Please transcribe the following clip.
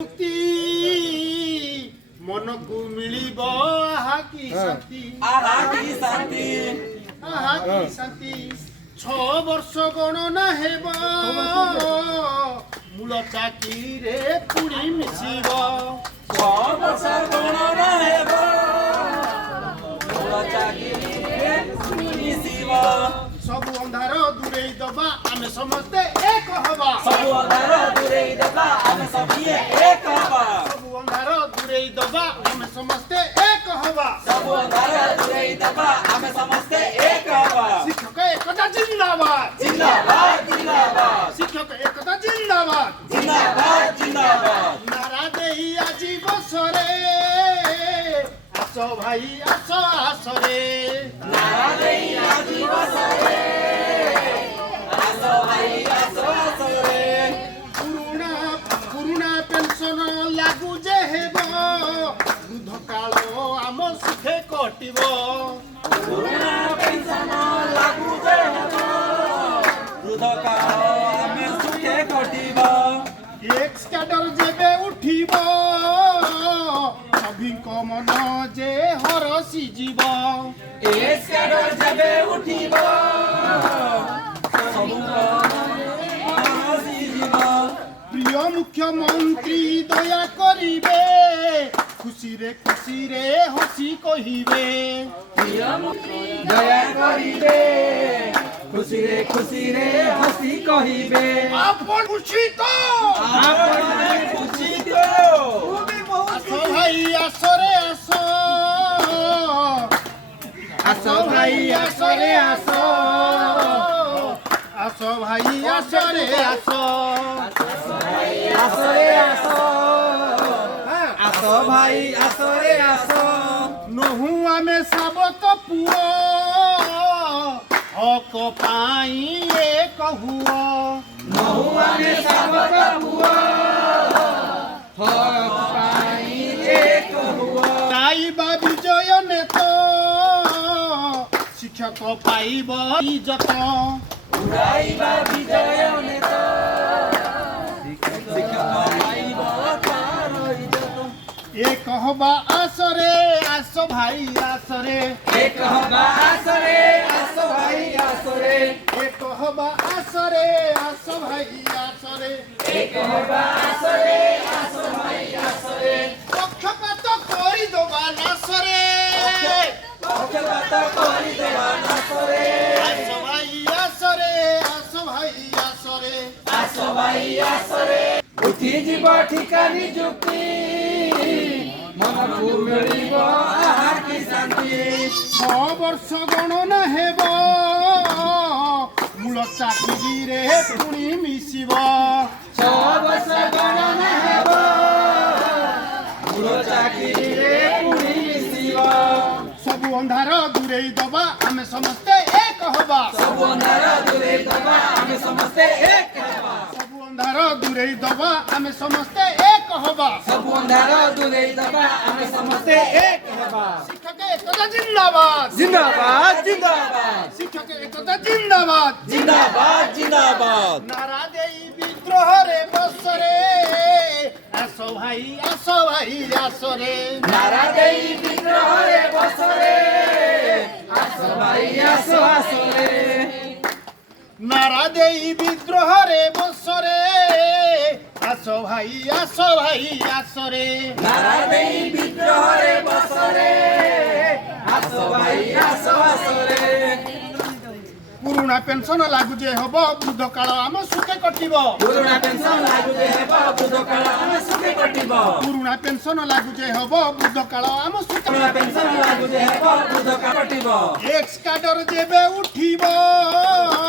मन को मिलिब आहा की शांति आहा की शांति 6 वर्ष गणना हेब मूल चाकिरे पुणी मिसिब 6 वर्ष गणना हेब मूल चाकिरे पुणी मिसिब सब अंधार दूरेई दबा आमे समस्ते एक हवा सब अंधार दूरेई दबा आमे सभिए एक हवा सब अंधार दूरेई दबा आमे समस्ते एक हवा सब अंधार दूरेई दबा आमे समस्ते एक हवा शिक्षक एकता जिंदाबाद जिंदाबाद जिंदाबाद शिक्षक एकता जिंदाबाद जिंदाबाद जिंदाबाद नारा देई आजी बसरे आसो भाई आसो आसरे नारा देई आजी बसरे आसो भाई आसो आसरे पुरुणा पेंशन लागू जे हेब वृद्ध काल आम सुखे कटिब पुरुणा पेंशन लागू जे हेब वृद्ध काल आमे सुखे कटिब एक्स कैडर जेबे उठिब सभिंक मन जे हरसी जीव एस कैडर जेबे उठिब प्रिय मुख्यमंत्री दया करिबे खुशी रे हसी कहिबे दया करिबे खुशी रे हसी कहिबे आपन खुशी तो खुशी तो आसो भाई आसरे आसो आसो भाई आसरे आसो आसो भाई आसरे आसो आसरे आसो आसो भाई आसरे आसो नहु आमे साबत पुओ हक पाई एक हुओ नहुआ में सबक हुआ हक पाई एक हुआ पाइबा विजय नेतो शिक्षक पाइब इज्जत उड़ाइबा विजय नेत शिक्षक पाइब तार इज्जत एक हवा आसरे आसो भाई आसरे एक हवा आसरे आसो भाई आसरे एक हवा आसरे आसो भाई आसरे एक हवा आसरे आसो भाई आसरे पक्षपात करि दबा नासरे पक्षपात करि देवा नासरे आसो भाई आसरे आसो भाई आसरे आसो भाई आसरे उठी जीव ठिका निजुक्ति मनकु मिलिब आहा की शांति 6 वर्ष गणना हेब मूल चाकिरे पुणी मिसिब 6 वर्ष गणना हेब मूल चाकिरे पुणी मिसिब सबु अंधार दूरेई दबा आमे समस्ते एक हवा सब अंधार दूरेई दबा आमे समस्ते एक हेबा सबु अंधार दूरेई दबा आमे समस्ते एक हवा सब अंधार दूरेई दबा आमे समस्ते एक हेबा शिक्षक एकता जिंदाबाद जिंदाबाद जिंदाबाद शिक्षक एकता जिंदाबाद जिंदाबाद जिंदाबाद नारा देई विद्रोह रे बसरे आसो भाई आसो रे नारा देई विद्रोह रे बसरे आसो भाई आसो आसो रे नारा देई विद्रोह रे बसरे आसो भाई आसो रे नारा देई विद्रोह रे बसरे आसो भाई आसो आसो रे पुरुणा पेंशन लागू जे हब वृद्ध काल आम सुखे कटिब पुरुणा पेंशन लागू जे हेब वृद्ध काल आमे सुखे कटिब पुरुणा पेंशन लागू जे हब वृद्ध काल आम सुखे पुरुणा पेंशन लागू जे हेब वृद्ध काल कटिब एक्स कैडर जेबे उठिब